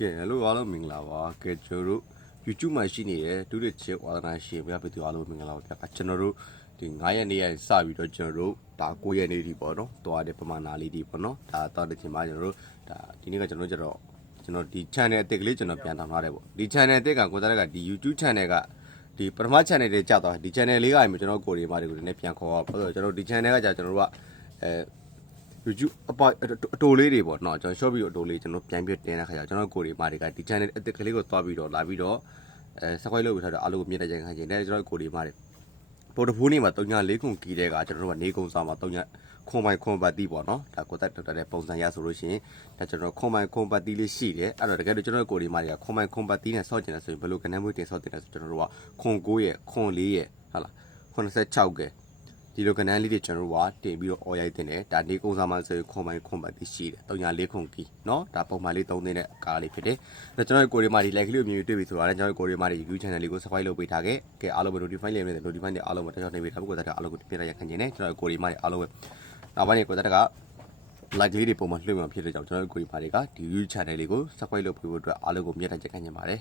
ကဲလို့အားလုံးမင်္ဂလာပါကဲကျွန်တော်တို့ YouTube မှာရှိနေတဲ့ဒုတိယချစ်ဝါသနာရှင်များပြည်သူအားလုံးမင်္ဂလာပါဗျာကျွန်တော်တို့ဒီ9ရက်နေ့ရစပြီးတော့ကျွန်တော်တို့ဒါ9ရက်နေ့ဒီပေါ့နော်တွားတဲ့ပမာဏလေးဒီပေါ့နော်ဒါတော့ဒီချိန်မှာကျွန်တော်တို့ဒါဒီနေ့ကကျွန်တော်ဒီ channel အသစ်ကလေးကျွန်တော်ပြန်ထောင်ထားတယ်ပေါ့ဒီ channel အသစ်ကကိုသားကဒီ YouTube channel ကဒီပထမ channel တွေကြောက်သွားဒီ channel လေးကမှကျွန်တော်ကိုရီမာတွေကိုလည်းပြန်ခေါ်ပါဘာလို့ကျွန်တော်ဒီ channel ကကြာကျွန်တော်တို့ကYouTube အတိုလေးတွေပေါ့နော်ကျွန်တော် short video အတိုလေးကျွန်တော်ပြန်ပြတင်တဲ့ခါကျကျွန်တော်ကိုရီမာတွေကဒီ channel အသစ်ကလေးကိုတွားပြီးတော့လာပြီးတော့subscribe လုပ်ပြီးထားတော့အားလုံးကိုမြင်တဲ့ကြိုင်ခိုင်းခြင်းတဲ့ကျွန်တော်ကိုရီမာတွေပေါ်တဖူးနေမှာ304ခုကီတဲ့ကကျွန်တော်တို့ကနေကုန်းစားမှာ3ခွန်ပိုင်ခွန်ပတ်တီးပေါ့နော်ဒါကိုတက်တက်တဲ့ပုံစံရဆိုလို့ရှိရင်ဒါကျွန်တော်ခွန်ပိုင်ခွန်ပတ်တီးလေးရှိတယ်အဲ့တော့တကယ်လို့ကျွန်တော်ကိုရီမာတွေကခွန်ပိုင်ခွန်ပတ်တီးနဲ့ဆော့ကျင်တယ်ဆိုရင်ဘယ်လိုကနေမွေးတင်ဆော့တင်လဲဆိုကျွန်တော်တို့ကခွန်9ရဲ့ခွန်4ရဲ့ဟုတ်လား86ကဲဒီလိုကနန်းလေးတွေကျွန်တော်တို့ကတင်ပြီးတော့အော်ရိုက်တင်တယ်ဒါနေကုန်းစားမှာဆိုရင်ခွန်ပိုင်ခွန်ပတ်တီးရှိတယ်304ခုကီနော်ဒါပုံမှန်လေး3သိန်းနဲ့ကားလေးဖြစ်တယ်ဒါကျွန်တော်ကိုရီမာတွေ like လေးကိုမြင်တွေ့ပြီဆိုတာလည်းကျွန်တော်ကိုရီမာတွေ YouTube channel လေးကို subscribe လုပ်ပေးထားခဲ့ကဲအားလုံးပဲ notify လေးနဲ့ notify တွေအားလုံးပဲတက်ရောက်နေပြီဒါပေမဲ့ကိုသားအားလုံးကိုပြရရခံနေတယ်ကျွန်တော်ကိုရီမာတွေအားလုံးပဲနောက်ပိုင်းကိုသားက like လေးတွေပုံမှန်လွှင့်မှာဖြစ်တဲ့ကြောင့်ကျွန်တော်ကိုရီမာတွေကဒီ YouTube channel လေးကို subscribe လုပ်ပေးဖို့အတွက်အားလုံးကိုမြတ်တဲ့ချက်ခံနေပါတယ်